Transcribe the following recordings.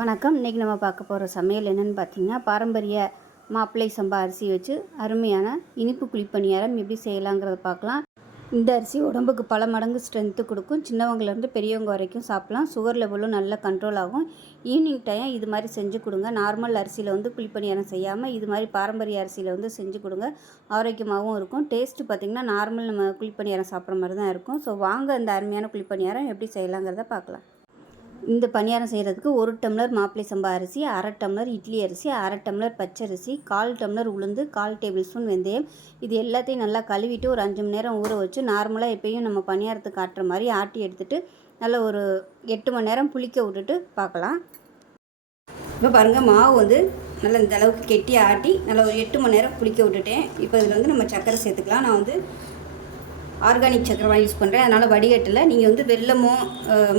வணக்கம். இன்றைக்கி நம்ம பார்க்க போகிற சமையல் என்னென்னு பார்த்தீங்கன்னா பாரம்பரிய மாப்பிள்ளை சம்பா அரிசி வச்சு அருமையான இனிப்பு குழிப்பணியாரம் எப்படி செய்யலாங்கிறத பார்க்கலாம். இந்த அரிசி உடம்புக்கு பல மடங்கு ஸ்ட்ரென்த்து கொடுக்கும். சின்னவங்கலேருந்து பெரியவங்க வரைக்கும் சாப்பிட்லாம். சுகர் லெவலும் நல்ல கண்ட்ரோல் ஆகும். ஈவினிங் டைம் இது மாதிரி செஞ்சு கொடுங்க. நார்மல் அரிசியில் வந்து குழிப்பணியாரம் செய்யாமல் இது மாதிரி பாரம்பரிய அரிசியில் வந்து செஞ்சு கொடுங்க. ஆரோக்கியமாகவும் இருக்கும். டேஸ்ட்டு பார்த்திங்கன்னா நார்மல் நம்ம குழிப்பணியாரம் சாப்பிட்ற மாதிரி தான் இருக்கும். ஸோ வாங்க இந்த அருமையான குழிப்பணியாரம் எப்படி செய்யலாங்கிறத பார்க்கலாம். இந்த பணியாரம் செய்கிறதுக்கு ஒரு டம்ளர் மாப்பிளை சம்பா அரிசி அரை டம்ளர் இட்லி அரிசி அரை டம்ளர் பச்சரிசி கால் டம்ளர் உளுந்து கால் டேபிள் ஸ்பூன் வெந்தயம். இது எல்லாத்தையும் நல்லா கழுவிட்டு ஒரு அஞ்சு மணி நேரம் ஊற வச்சு நார்மலாக எப்பயும் நம்ம பணியாரத்துக்கு காட்டுற மாதிரி ஆட்டி எடுத்துகிட்டு நல்லா ஒரு எட்டு மணி நேரம் புளிக்க விட்டுட்டு பார்க்கலாம். இப்போ பாருங்கள் மாவு வந்து நல்லா இந்த அளவுக்கு கெட்டி ஆட்டி நல்லா ஒரு எட்டு மணி நேரம் புளிக்க விட்டுட்டேன். இப்போ இதில் வந்து நம்ம சர்க்கரை சேர்த்துக்கலாம். நான் வந்து ஆர்கானிக் சக்கரை யூஸ் பண்ணுறேன் அதனால் வடிகட்டில். நீங்கள் வந்து வெள்ளமோ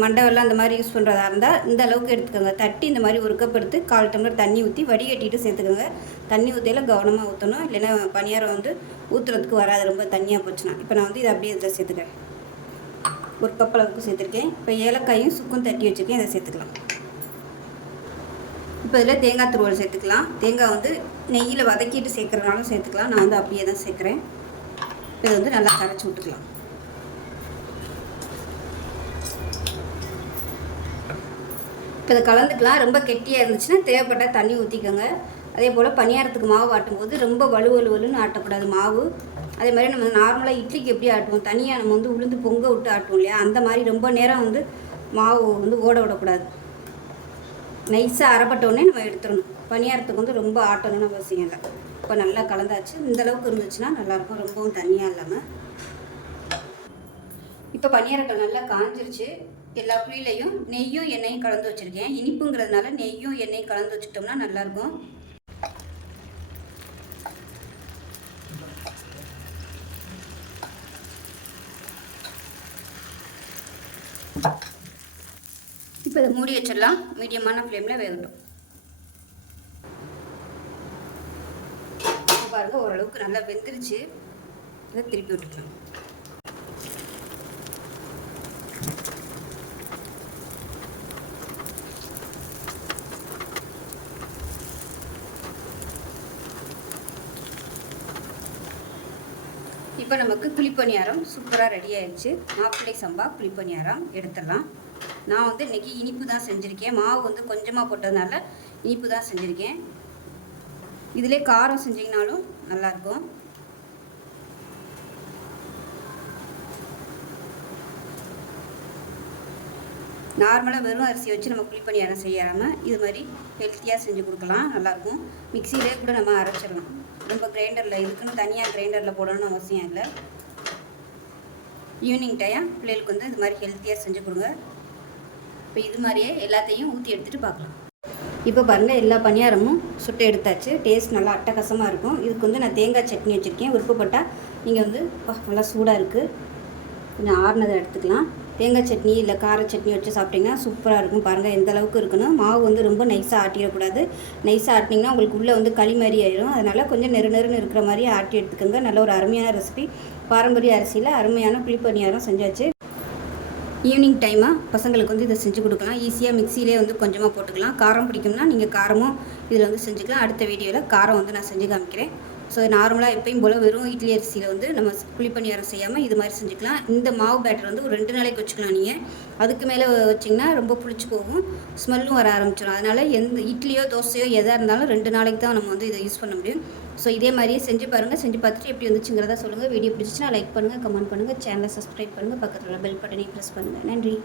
மண்டை வெள்ளம் அந்த மாதிரி யூஸ் பண்ணுறதா இருந்தால் இந்த அளவுக்கு எடுத்துக்கோங்க. தட்டி இந்த மாதிரி ஒரு கப் எடுத்து கால் டம்ளர் தண்ணி ஊற்றி வடிகட்டிட்டு சேர்த்துக்கோங்க. தண்ணி ஊற்றியில் கவனமாக ஊற்றணும் இல்லைன்னா பனியாரம் வந்து ஊற்றுறதுக்கு வராது. ரொம்ப தண்ணியாக போச்சுன்னா. இப்போ நான் வந்து இதை அப்படியே இதில் சேர்த்துக்கிறேன். ஒரு கப் அளவுக்கு சேர்த்துருக்கேன். இப்போ ஏலக்காயும் சுக்கும் தட்டி வச்சுருக்கேன். இதை சேர்த்துக்கலாம். இப்போ இதில் தேங்காய் துருவல் சேர்த்துக்கலாம். தேங்காய் வந்து நெய்யில் வதக்கிட்டு சேர்க்குறதுனாலும் சேர்த்துக்கலாம். நான் வந்து அப்படியே தான் சேர்க்குறேன். இதை வந்து நல்லா கரைச்சி விட்டுக்கலாம். இப்போ இதை கலந்துக்கலாம். ரொம்ப கெட்டியாக இருந்துச்சுன்னா தேவைப்பட்டால் தண்ணி ஊற்றிக்கோங்க அதே போல் பணியாரத்துக்கு மாவு ஆட்டும் போது ரொம்ப வலுவலுவலுன்னு ஆட்டக்கூடாது மாவு. அதே மாதிரி நம்ம நார்மலாக இட்லிக்கு எப்படி ஆட்டுவோம்? தனியாக நம்ம வந்து உளுந்து பொங்க விட்டு ஆட்டுவோம் இல்லையா? அந்த மாதிரி ரொம்ப நேரம் வந்து மாவு வந்து ஓட விடக்கூடாது. நைஸாக அரைப்பட்டோடனே நம்ம எடுத்துடணும். பணியாரத்துக்கு வந்து ரொம்ப ஆட்டணும்னு அவசியம் இல்லை. இப்போ நல்லா கலந்தாச்சு. இந்த அளவுக்கு இருந்துச்சுன்னா நல்லாயிருக்கும். ரொம்பவும் தண்ணியாக இல்லாமல் இப்போ பணியாரங்கள் நல்லா காஞ்சிருச்சு. எல்லா புளியிலையும் நெய்யும் எண்ணெயும் கலந்து வச்சுருக்கேன். இனிப்புங்கிறதுனால நெய்யும் எண்ணெயும் கலந்து வச்சுக்கிட்டோம்னா நல்லாயிருக்கும். இப்போ இதை மூடி வச்சிடலாம். மீடியமான ஃப்ளேமில் வேகட்டும். பாருங்கள் ஓரளவுக்கு நல்லா வெந்துருச்சு. இதை திருப்பி விட்டுக்கலாம். இப்போ நமக்கு குழிப்பணியாரம் சூப்பராக ரெடி ஆயிடுச்சு மாப்பிள்ளை சம்பா குழிப்பணியாரம் எடுத்துடலாம். நான் வந்து இன்றைக்கி இனிப்பு தான் செஞ்சுருக்கேன். மாவு வந்து கொஞ்சமாக போட்டதுனால இனிப்பு தான் செஞ்சுருக்கேன். இதிலே காரம் செஞ்சிங்கனாலும் நல்லாயிருக்கும். நார்மலாக வெறும் அரிசி வச்சு நம்ம குழிப்பணியாரம் செய்யாமல் இது மாதிரி ஹெல்த்தியாக செஞ்சு கொடுக்கலாம் நல்லாயிருக்கும். மிக்சியிலே கூட நம்ம அரைச்சிடலாம். ரொம்ப கிரைண்டரில் இதுக்குன்னு தனியாக கிரைண்டரில் போடணும்னு அவசியம் இல்லை. ஈவினிங் டைம் பிள்ளைகளுக்கு வந்து இது மாதிரி ஹெல்த்தியாக செஞ்சு கொடுங்க. இப்போ இது மாதிரியே எல்லாத்தையும் ஊற்றி எடுத்துகிட்டு பார்க்கலாம். இப்போ பாருங்கள் எல்லா பணியாரமும் சுட்டு எடுத்தாச்சு. டேஸ்ட் நல்லா அட்டகாசமாக இருக்கும். இதுக்கு வந்து நான் தேங்காய் சட்னி வச்சுருக்கேன். விருப்பப்பட்டால் நீங்கள் வந்து நல்லா சூடாக இருக்குது கொஞ்சம் ஆறுனதை எடுத்துக்கலாம். தேங்காய் சட்னி இல்லை கார சட்னி வச்சு சாப்பிட்டிங்கன்னா சூப்பராக இருக்கும். பாருங்கள் எந்த அளவுக்கு இருக்குன்னு மாவு வந்து ரொம்ப நைஸாக ஆட்டிடக்கூடாது. நைஸாக ஆட்டினீங்கன்னா உங்களுக்கு உள்ளே வந்து களி மாதிரி ஆயிடும் அதனால் கொஞ்சம் நெரு நெருன்னு இருக்கிற மாதிரி ஆட்டி எடுத்துக்கோங்க. நல்ல ஒரு அருமையான ரெசிபி பாரம்பரிய அரிசியில் அருமையான புளிப்பணியாரம் செஞ்சாச்சு. ஈவினிங் டைமாக பசங்களுக்கு வந்து இதை செஞ்சு கொடுக்கலாம். ஈஸியாக மிக்சிலே வந்து கொஞ்சமாக போட்டுக்கலாம். காரம் பிடிக்கும்னா நீங்கள் காரமும் இதில் வந்து செஞ்சுக்கலாம். அடுத்த வீடியோவில் காரம் வந்து நான் செஞ்சு காமிக்கிறேன். ஸோ நார்மலாக எப்பயும் போல் வெறும் இட்லி அரிசியில் வந்து நம்ம குழிப்பணியாரம் செய்யாமல் இது மாதிரி செஞ்சுக்கலாம். இந்த மாவு பேட்டர் வந்து ஒரு ரெண்டு நாளைக்கு வச்சுக்கலாம் நீங்கள் அதுக்கு மேலே வச்சிங்கன்னா ரொம்ப புளிச்சு போகும். ஸ்மெல்லும் வர ஆரம்பிச்சிடும் அதனால் எந்த இட்லியோ தோசையோ எதாக இருந்தாலும் ரெண்டு நாளைக்கு தான் நம்ம வந்து இதை யூஸ் பண்ண முடியும். ஸோ இதே மாதிரியே செஞ்சு பாருங்கள் செஞ்சு பார்த்துட்டு எப்படி வந்துச்சுங்கிறத சொல்லுங்கள் வீடியோ பிடிச்சிச்சுன்னா லைக் பண்ணுங்கள் கமெண்ட் பண்ணுங்கள் சேனலை சப்ஸ்கிரைப் பண்ணுங்கள் பக்கத்தில் பெல் பட்டனையும் ப்ரெஸ் பண்ணுங்கள் நன்றி.